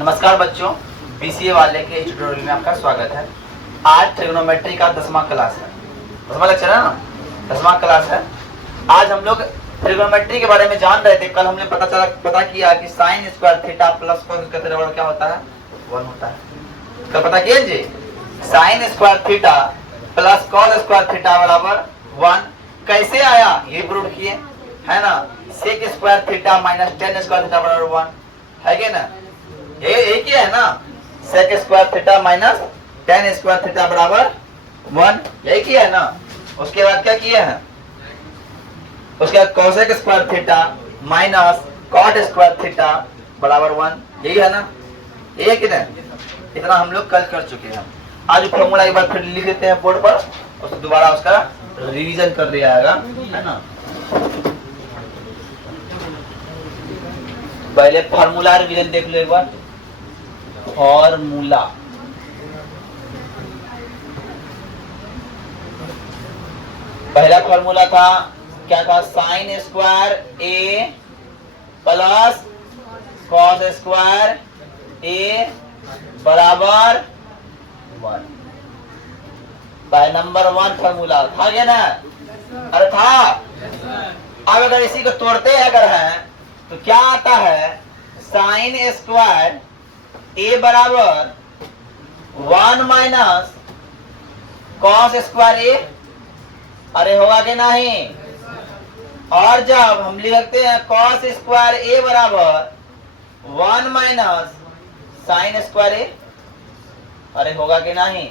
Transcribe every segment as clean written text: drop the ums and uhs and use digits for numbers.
नमस्कार बच्चों, बीसीए वाले के ट्यूटोरियल में आपका स्वागत है। आज ट्रिग्नोमेट्री का 10वां क्लास है। 10वां लेक्चर है ना, 10वां क्लास है। आज हम लोग ट्रिग्नोमेट्री के बारे में जान रहे थे। कल हमने पता किया कि sign square theta plus cos square theta बराबर क्या होता है, 1 होता है। तो पता किए जी, sin square theta plus cos square theta बराबर 1 कैसे आया ये प्रूव किए, है ना। Sec square theta minus tan square theta बराबर 1 है क्या ना, ये एक ही है ना। Sec square theta minus tan square theta बराबर 1, यही किया है ना। उसके बाद क्या किया है, उसके बाद cosec square theta minus cot square theta बराबर 1, यही है ना, एक ही ना। इतना हम लोग कल कर चुके हैं। आज फॉर्मूला एक बार फिर लिख लेते हैं बोर्ड पर, और दोबारा उसका रिवीजन कर दिया जाएगा, है ना। पहले फार्मूला रिवीजन देख लो एक बार। फॉर्मूला पहला फॉर्मूला था, क्या था, साइन स्क्वायर ए प्लस कॉस स्क्वायर ए बराबर 1। नंबर 1 फॉर्मूला था क्या ना, अरे था। अब अगर इसी को तोड़ते अगर है तो क्या आता है, साइन स्क्वायर ए बराबर 1 माइनस कॉस स्क्वायर ए, अरे होगा कि नहीं। और जब हम लिखते हैं कॉस स्क्वायर ए बराबर 1 माइनस साइन स्क्वायर ए, अरे होगा कि नहीं।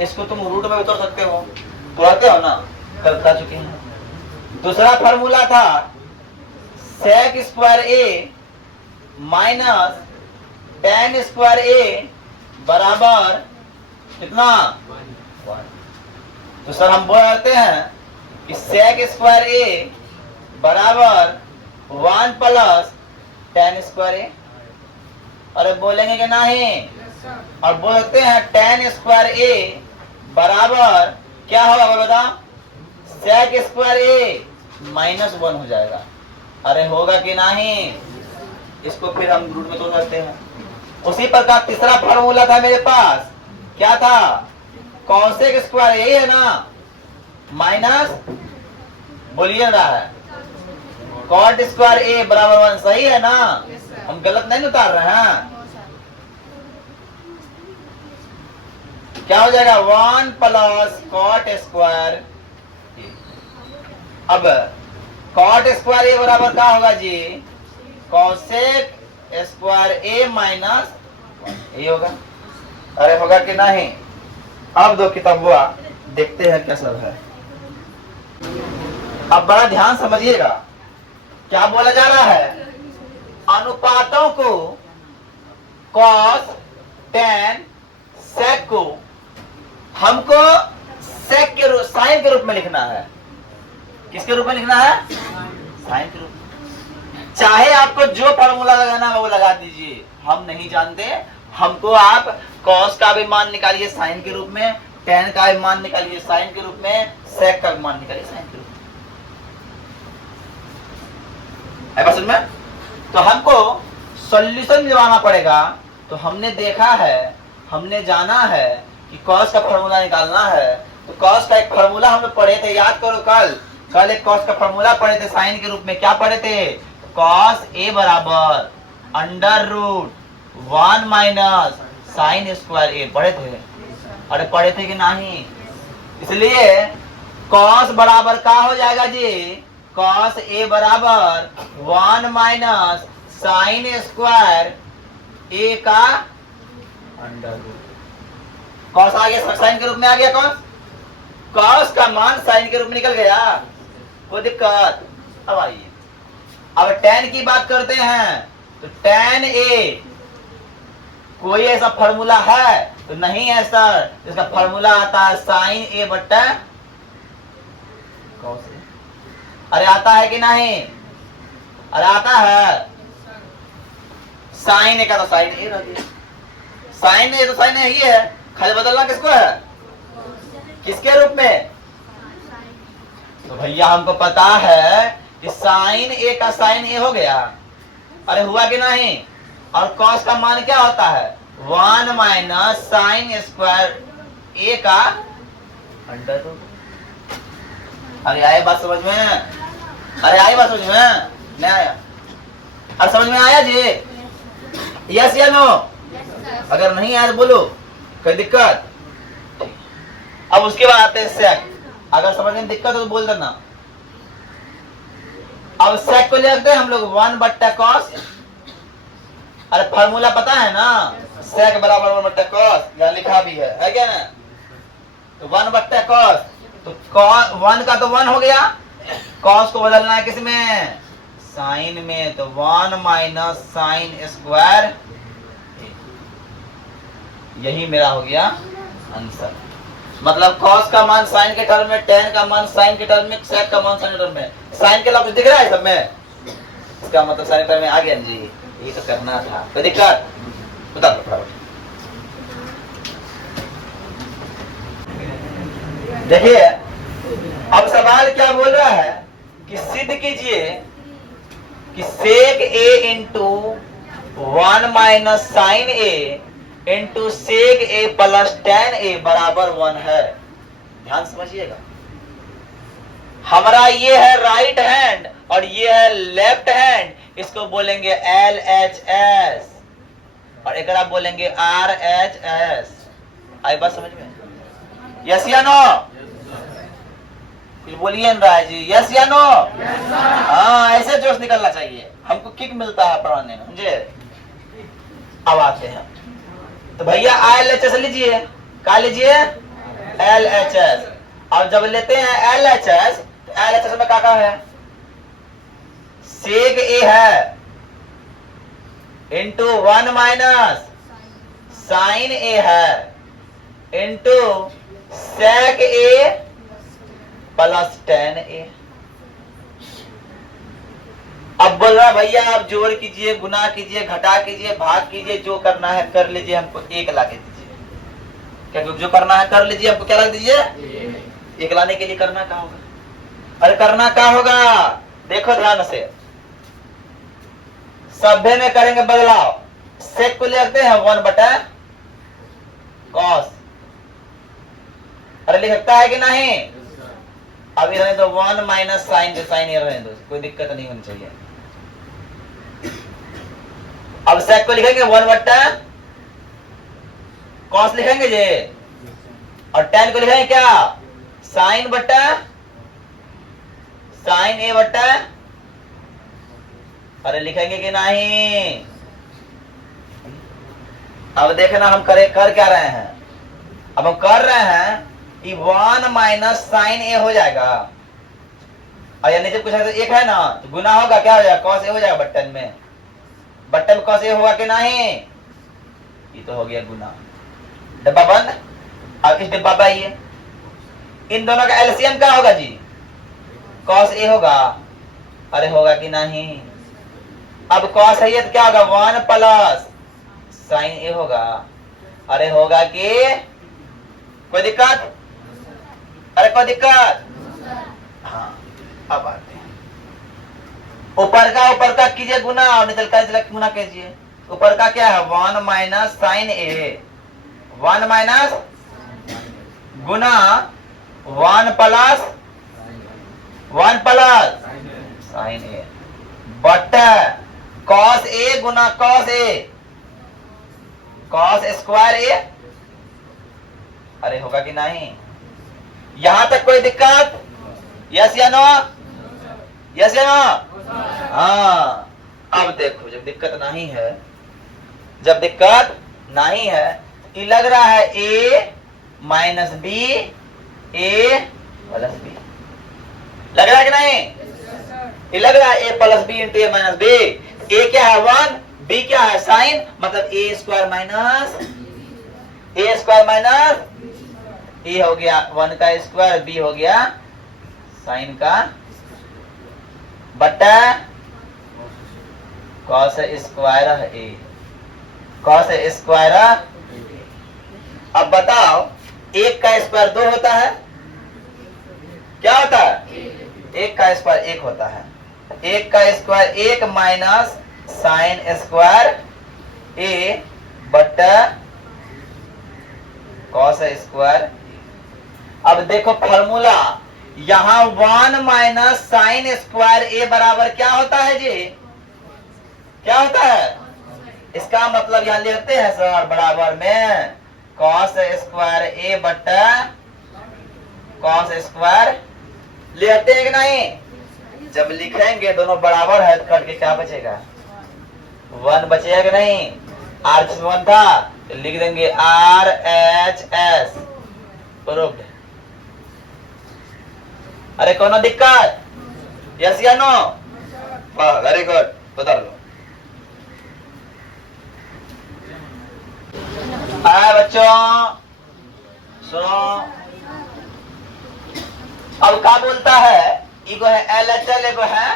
इसको तुम रूट में उतर सकते हो, तोड़ते हो ना, कल बता चुके हैं। दूसरा फॉर्मूला था सेक स्क्वायर ए माइनस टेन स्क्वायर ए बराबर कितना, 1। तो सर हम बोलते हैं कि सेक स्क्वायर ए बराबर 1 प्लस टेन स्क्वायर ए, अरे बोलेंगे कि नहीं। और बोलते हैं टेन स्क्वायर ए बराबर क्या होगा बता, सेक स्क्वायर ए माइनस 1 हो जाएगा, अरे होगा कि नहीं। इसको फिर हम रूट में तोड़ सकते हैं। उसी प्रकार तीसरा फॉर्मूला था मेरे पास, क्या था, कॉसेक स्क्वायर ए है ना माइनस, बोलिए रहा है, कॉट स्क्वायर ए बराबर 1, सही है ना। हम गलत नहीं उतार रहे हैं। क्या हो जाएगा, 1 प्लस कॉट स्क्वायर। अब कॉट स्क्वायर ए बराबर क्या होगा जी, कॉसेक स्क्वायर ए माइनस 1, ये होगा, अरे होगा कि नहीं। अब दो किताबुआ देखते हैं क्या सब है। अब बड़ा ध्यान समझिएगा, क्या बोला जा रहा है, अनुपातों को कॉस टेन सेक को हमको सेक के रूप, साइन के रूप में लिखना है। किसके रूप में लिखना है, साइन के रूप में। चाहे आपको जो फॉर्मूला लगाना है वो लगा दीजिए, हम नहीं जानते। हमको आप कॉस का भी मान निकालिए साइन के रूप में, टेन का भी मान निकालिए साइन के रूप में, सेक का भी मान निकालिए साइन के रूप में। है में तो हमको सॉल्यूशन दिलाना पड़ेगा। तो हमने देखा है, हमने जाना है कि कॉस का फॉर्मूला निकालना है। तो कॉस का एक फॉर्मूला हम लोग पढ़े थे, याद करो। कल एक कॉस का फॉर्मूला पढ़े थे साइन के रूप में। क्या पढ़े थे, कॉस ए बराबर under root 1 minus sin square A, पढ़े थे। अरे पढ़े थे कि नहीं। इसलिए कॉस बराबर क्या हो जाएगा जी, कॉस ए बराबर 1 माइनस साइन स्क्वायर ए का अंडर रूट। कॉस आ गया, साइन के रूप में आ गया कॉस। कॉस का मान साइन के रूप में निकल गया, कोई दिक्कत। अब आइए, अब टेन की बात करते हैं। तो टेन ए कोई ऐसा फॉर्मूला है तो नहीं है सर, इसका फॉर्मूला आता है साइन ए बट्टा कॉस ए। अरे आता है कि नहीं, अरे आता है। साइन ए का तो साइन ए रह गया, साइन ए तो साइन ए ही है, खाली बदलना किसको है, किसके रूप में। तो भैया हमको पता है कि साइन ए का साइन ए हो गया, अरे हुआ कि नहीं। और कॉस का मान क्या होता है 1 माइनस साइन स्क्वायर ए का अंडर रूट। अरे आए बात समझ में? अरे आई बात समझ में? नहीं आया? अरे समझ में आया जी? यस या नो? अगर नहीं आया तो बोलो, कोई दिक्कत? अब उसके बाद आते हैं सेक। अगर समझ में दिक्कत हो तो बोल देना। अब सेक को लिखते हैं हम लोग 1 बट्टा कॉस। अरे फार्मूला पता है ना, सेक बराबर 1 बट्टा कॉस, यहाँ लिखा भी है क्या ना? तो 1 बट्टा कॉस, तो 1 का तो 1 हो गया, कॉस को बदलना है किसमें? साइन में। तो 1 माइनस साइन स्क्वायर, यही मेरा हो गया आंसर। मतलब कॉस का मान साइन के टर्म में, टेन का मान साइन के टर्म में, सेक का मान साइन के टर्म में। साइन के अलावा कुछ दिख रहा है सब में? इसका मतलब साइन के टर्म में आ गया जी। ये तो करना था, कोई दिक्कत? बता दो फटाफट। देखिए अब सवाल क्या बोल रहा है कि सिद्ध कीजिए कि सेक ए इंटू 1 माइनस साइन ए इंटू सेक ए प्लस टेन ए बराबर 1 है। ध्यान समझिएगा, हमारा ये है राइट हैंड और ये है लेफ्ट हैंड, इसको बोलेंगे एल एच एस और एक आप बोलेंगे आर एच एस। आई बात समझ में? यस या नो? कुछ बोलिए राय जी, यस या नो? हाँ, ऐसे जोश निकलना चाहिए, हमको किक मिलता है पढ़ाने में, समझे? अब आते हैं तो भैया एल एच एस लीजिए। क्या लीजिए? L H S. अब जब लेते हैं एल एच एस, तो एल एच एस में क्या है? सेक ए है इंटू 1 माइनस साइन ए है इंटू सेक ए प्लस टेन ए। अब बोल रहा भैया आप जोड़ कीजिए, गुना कीजिए, घटा कीजिए, भाग कीजिए, जो करना है कर लीजिए, हमको एक ला के दीजिए। क्या जो करना है कर लीजिए, हमको क्या ला दीजिए? एक लाने के लिए करना क्या होगा? अरे करना क्या होगा? देखो ध्यान से, सभ्य में करेंगे बदलाव। सेक को लिखते हैं 1 बटा कॉस। अरे लिख सकता है कि नहीं? अभी रहने दो 1 माइनस साइन, साइन ये रहने दो, कोई दिक्कत नहीं होनी चाहिए। अब सेक को लिखेंगे 1 बट्टा कॉस लिखेंगे जी, और टेन को लिखेंगे क्या? साइन बट्टा साइन ए बट्टा, अरे लिखेंगे कि नहीं? अब देखना हम कर क्या रहे हैं। अब हम कर रहे हैं 1 माइनस साइन ए हो जाएगा, और यानी जब कुछ एक है ना तो गुना होगा, क्या हो जाएगा? कॉस ए हो जाएगा बट्टन में। बट्टन में कॉस ए होगा कि नहीं? ये तो हो गया गुना। डब्बा बंद। अब इस डिब्बा पे आइए, इन दोनों का एलसीएम क्या होगा जी? कॉस ए होगा। अरे होगा कि नहीं? अब कॉस है तो क्या होगा? 1 प्लस साइन ए होगा। अरे होगा कि? कोई दिक्कत? अरे कोई दिक्कत? हाँ, अब आते हैं ऊपर का कीजिए गुना और निकल का गुना कीजिए। ऊपर का क्या है? 1 माइनस साइन ए, 1 माइनस गुना 1 प्लस साइन ए बट्टा cos A Guna cos A, cos square ए। अरे होगा कि नहीं? यहां तक कोई दिक्कत? यस या नो? यस या नो? हाँ। अब देखो, जब दिक्कत नहीं है, जब दिक्कत नहीं है, ये लग रहा है a minus B, A plus B, लग रहा है कि नहीं? ये लग रहा है a plus B into A minus B. a क्या है? 1, b क्या है? साइन, मतलब a स्क्वायर माइनस ए हो गया 1 का स्क्वायर, b हो गया साइन का बट्टा कॉस स्क्वायर ए, कॉस स्क्वायर। अब बताओ, 1 का स्क्वायर 2 होता है, क्या होता है? 1 का स्क्वायर 1 होता है। 1 का स्क्वायर 1 माइनस साइन स्क्वायर बट्टा कॉस स्क्वायर। अब देखो फॉर्मूला, यहां 1 माइनस साइन स्क्वायर ए बराबर क्या होता है जी? क्या होता है? इसका मतलब यहां लिखते हैं सर बराबर में कॉस स्क्वायर ए बट्टा कॉस स्क्वायर लिखते हैं कि नहीं? जब लिखेंगे दोनों बराबर है तो कट के क्या बचेगा? 1 बचेगा कि नहीं? आर 1 था तो लिख देंगे आर एच एस प्रूव्ड। अरे कौन दिक्कत? यस या नो? वाह वेरी गुड, उतार लो। बच्चों सुनो, अब क्या बोलता है? एगो है LHL, एगो है।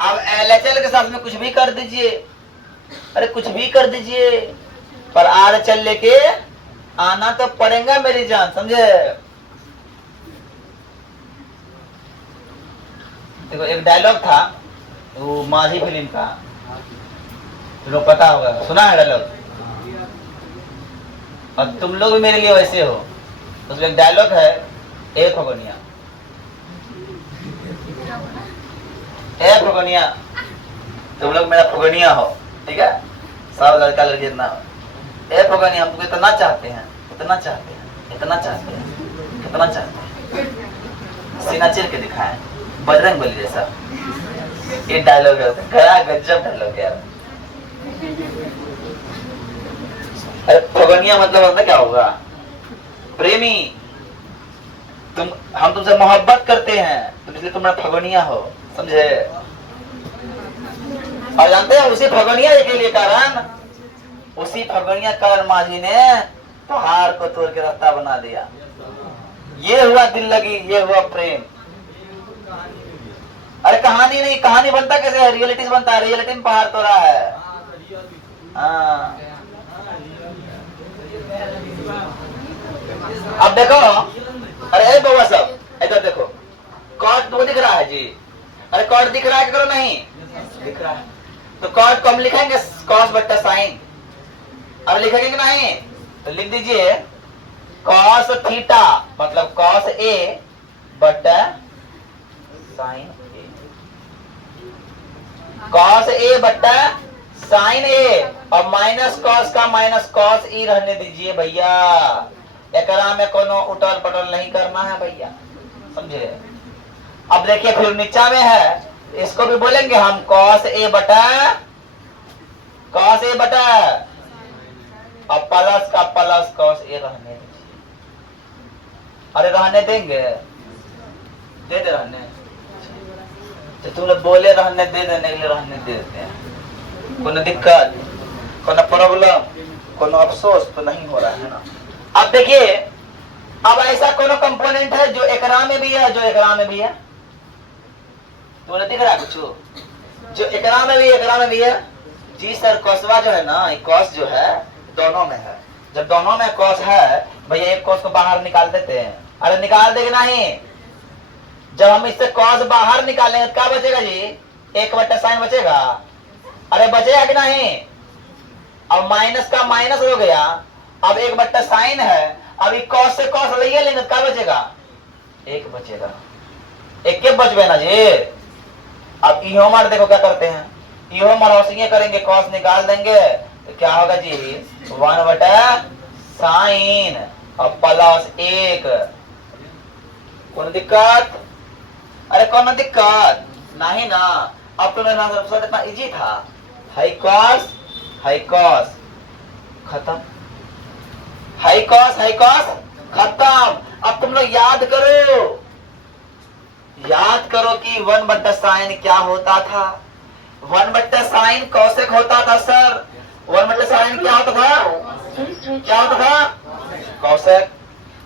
अब LHL के साथ में कुछ भी कर दीजिए, अरे कुछ भी कर दीजिए, पर RHL लेके आना तो पड़ेगा मेरी जान, समझे? देखो एक डायलॉग था वो माझी फिल्म का, तुम पता होगा, सुना है डायलॉग? और तुम लोग भी मेरे लिए वैसे हो। उसमें एक डायलॉग है, ए फगोनिया, ए फगोनिया, तुम लोग मेरा फगोनिया हो, ठीक है? सब लड़का लड़की इतना हो। ए फगोनिया, हम तुमको इतना चाहते हैं, इतना चाहते हैं, इतना चाहते हैं, कितना चाहते हैं, सीना चीर के दिखाएं बजरंग बली जैसा। ये डायलॉग है, गया गजब डायलॉग यार। अरे फगनिया मतलब होता क्या होगा? प्रेमी। तुम, हम तुमसे मोहब्बत करते हैं तो इसलिए तुम फगनिया हो, समझे? और जानते हैं उसी फगनिया के लिए कारण, उसी फगनिया कारण माझी ने पहाड़ को तोड़ के रास्ता बना दिया। ये हुआ दिल लगी, ये हुआ प्रेम। अरे कहानी नहीं, कहानी बनता कैसे है? रियलिटी बनता है, रियलिटी में पहाड़ तोड़ा है। हाँ अब देखो, अरे बउआ सब इधर देखो, कॉर्ड तो दिख रहा है जी? अरे कॉर्ड दिख रहा है करो नहीं दिख रहा है, तो कॉर्ड को हम लिखेंगे कॉस बट्टा साइन। अब लिखेंगे कि नहीं? तो लिख दीजिए कॉस थीटा मतलब कॉस ए बट्टा साइन ए, कॉस ए बट्टा साइन ए, और माइनस कॉस का माइनस कॉस ई रहने दीजिए भैया। एकरा में कोनो उटल पटल नहीं करना है भैया, समझे? अब देखिए फिर नीचा में है, इसको भी बोलेंगे हम कॉस ए बटा और प्लस का प्लस कॉस ए रहने दीजिए। अरे रहने देंगे? दे दे रहने, तो तुम लोग बोले रहने दे देने के लिए रहने देते हैं। कोनो दिक्कत, कोनो प्रॉब्लम, कोनो अफसोस तो नहीं हो रहा है ना? अब देखिए, अब ऐसा कोनो कंपोनेंट है जो एकरा में भी है, जो एकरा में भी है? तो दिख रहा है कुछ जो एकरा में भी, एकरा में भी है? जी सर, कॉसवा जो है ना, कॉस जो है दोनों में है। जब दोनों में कॉस है भैया, एक कॉस को बाहर निकाल देते हैं। अरे निकाल देंगे नहीं? जब हम इससे कॉस बाहर निकालेंगे तो क्या बचेगा जी? 1 बट्टा साइन बचेगा। अरे बचेगा कि नहीं? अब माइनस का माइनस हो गया, अब 1 बट्टा साइन है, अभी कॉस से कॉस ले लेंगे तो क्या बचेगा? 1 बचेगा। एक के बच गए ना जी। अब इहो मार देखो क्या करते हैं, इहो मार करेंगे, कॉस निकाल देंगे तो क्या होगा जी? 1 बटा साइन और प्लस 1। कौन दिक्कत? अरे कौन दिक्कत नहीं ना? अब तो इतना इजी था, हाई कॉस खत्म, हाई कॉस खत्म। अब तुम लोग याद करो कि 1 बट्टा साइन क्या होता था? 1 बट्टा साइन कौशिक होता था सर। 1 बट्टा साइन क्या होता था? क्या होता था? कौशिक।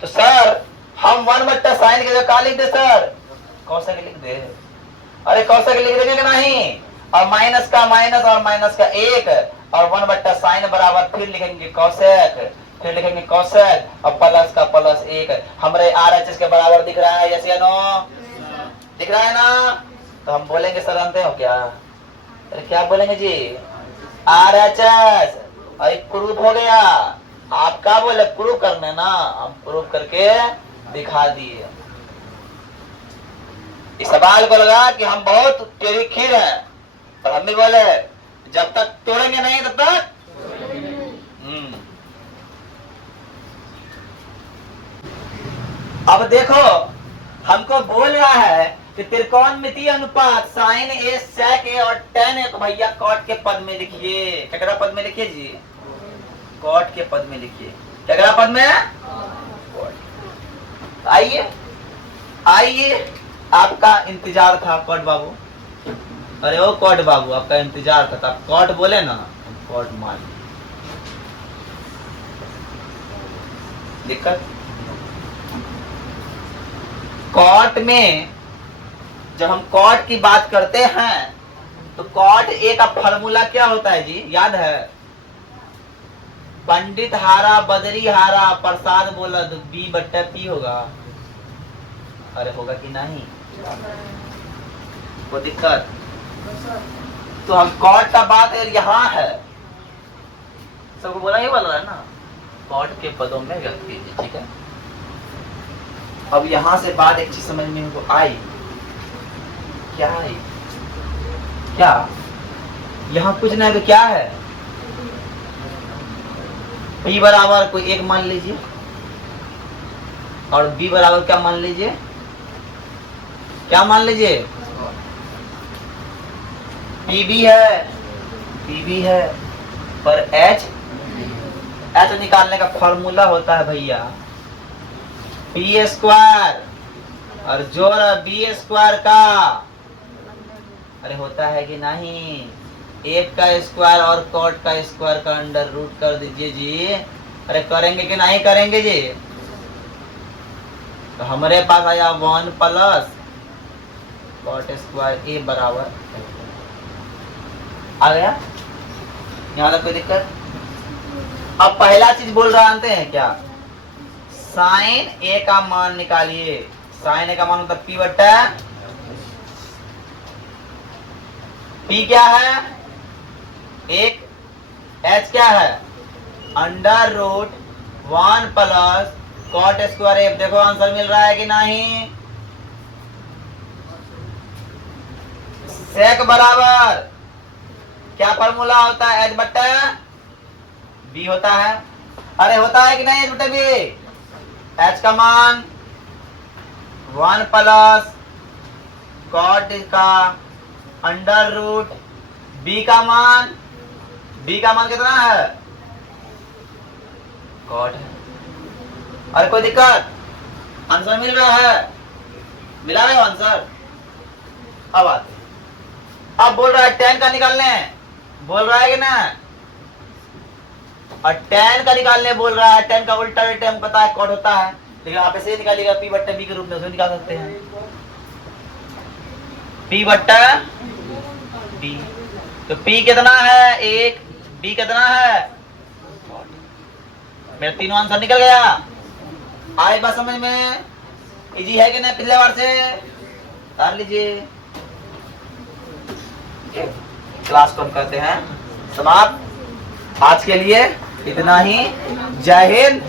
तो सर हम 1 बट्टा साइन के जो क्या लिख दे सर? कौशिक लिख दे। अरे कौशिक लिख देंगे कि नहीं? और माइनस का माइनस और माइनस का 1 और 1 बट्टा साइन बराबर फिर लिखेंगे कौशिक, फिर लिखेंगे कौशिक और प्लस का प्लस 1। हमारे RHS के बराबर दिख रहा है? यस या नो? दिख रहा है ना? तो हम बोलेंगे सर जानते हो क्या? अरे क्या बोलेंगे जी? RHS अरे प्रूफ हो गया। आप क्या बोले, प्रूफ करने ना, हम प्रूफ करके दिखा दिए। इस सवाल को लगा कि हम बहुत तेरी खीर है, और हम भी बोले जब तक तोड़ेंगे नहीं तब तक। अब देखो हमको बोल रहा है कि त्रिकोणमितीय अनुपात साइन ए सेक ए और टेन ए को भैया कॉट के पद में लिखिए। क्या पद में लिखिए जी, कॉट के पद में लिखिए। क्या पद में, आइए आइए, आपका इंतजार था कॉट बाबू। अरे ओ कॉट बाबू, आपका इंतजार था, आप कॉट बोले ना, कॉट मान दिक्कत। कॉट में जब हम कॉट की बात करते हैं तो कॉट ए का फॉर्मूला क्या होता है जी, याद है? पंडित हारा बदरी हारा प्रसाद बोला तो B/P होगा। अरे होगा कि नहीं, कोई दिक्कत? तो हम कॉट का बात यहाँ है, सबको बोला ही बोल रहा है ना, कॉट के पदों में व्यक्त कीजिए, ठीक है। अब यहां से बात एक चीज समझ में हमको आई। क्या आई? क्या यहाँ कुछ नहीं तो क्या है? P बराबर कोई एक मान लीजिए और B बराबर क्या मान लीजिए, क्या मान लीजिए? PB है, PB है, पर H निकालने का फॉर्मूला होता है भैया P² और जोड़ B² का। अरे होता है कि नहीं? 1 का स्क्वायर और कॉट का स्क्वायर का अंडर रूट कर दीजिए जी। अरे करेंगे कि नहीं करेंगे जी? तो हमारे पास आया 1 प्लस कॉट स्क्वायर ए बराबर आ गया। यहाँ तक कोई दिक्कत? अब पहला चीज बोल रहा जानते हैं क्या? साइन ए का मान निकालिए। साइन ए का मान मतलब P/, P क्या है? एक, H क्या है? Under root 1 plus cot square A. देखो आंसर मिल रहा है कि नहीं? सेक बराबर क्या फॉर्मूला होता है? H/B होता है। अरे होता है कि नहीं H/B? H का मान 1 प्लस कॉट का अंडर रूट B का मान, B का मान कितना है? कॉट है। अरे कोई दिक्कत? आंसर मिल रहा है, मिला रहे हो आंसर? अब आते, अब बोल रहा है tan का निकालने, बोल रहा है कि ना? और tan का निकालने बोल रहा है। tan का उल्टा टर्म पता है कॉट होता है, लेकिन आप ऐसे निकालिएगा P/B के रूप में, उसे निकाल सकते हैं P/B। तो P कितना है? 1, B कितना है? मेरा तीनों आंसर निकल गया। आए बात समझ में? इजी है कि नहीं? पिछले बार से कर लीजिए। क्लास को हम करते हैं समाप्त। आज के लिए इतना ही। जय हिंद।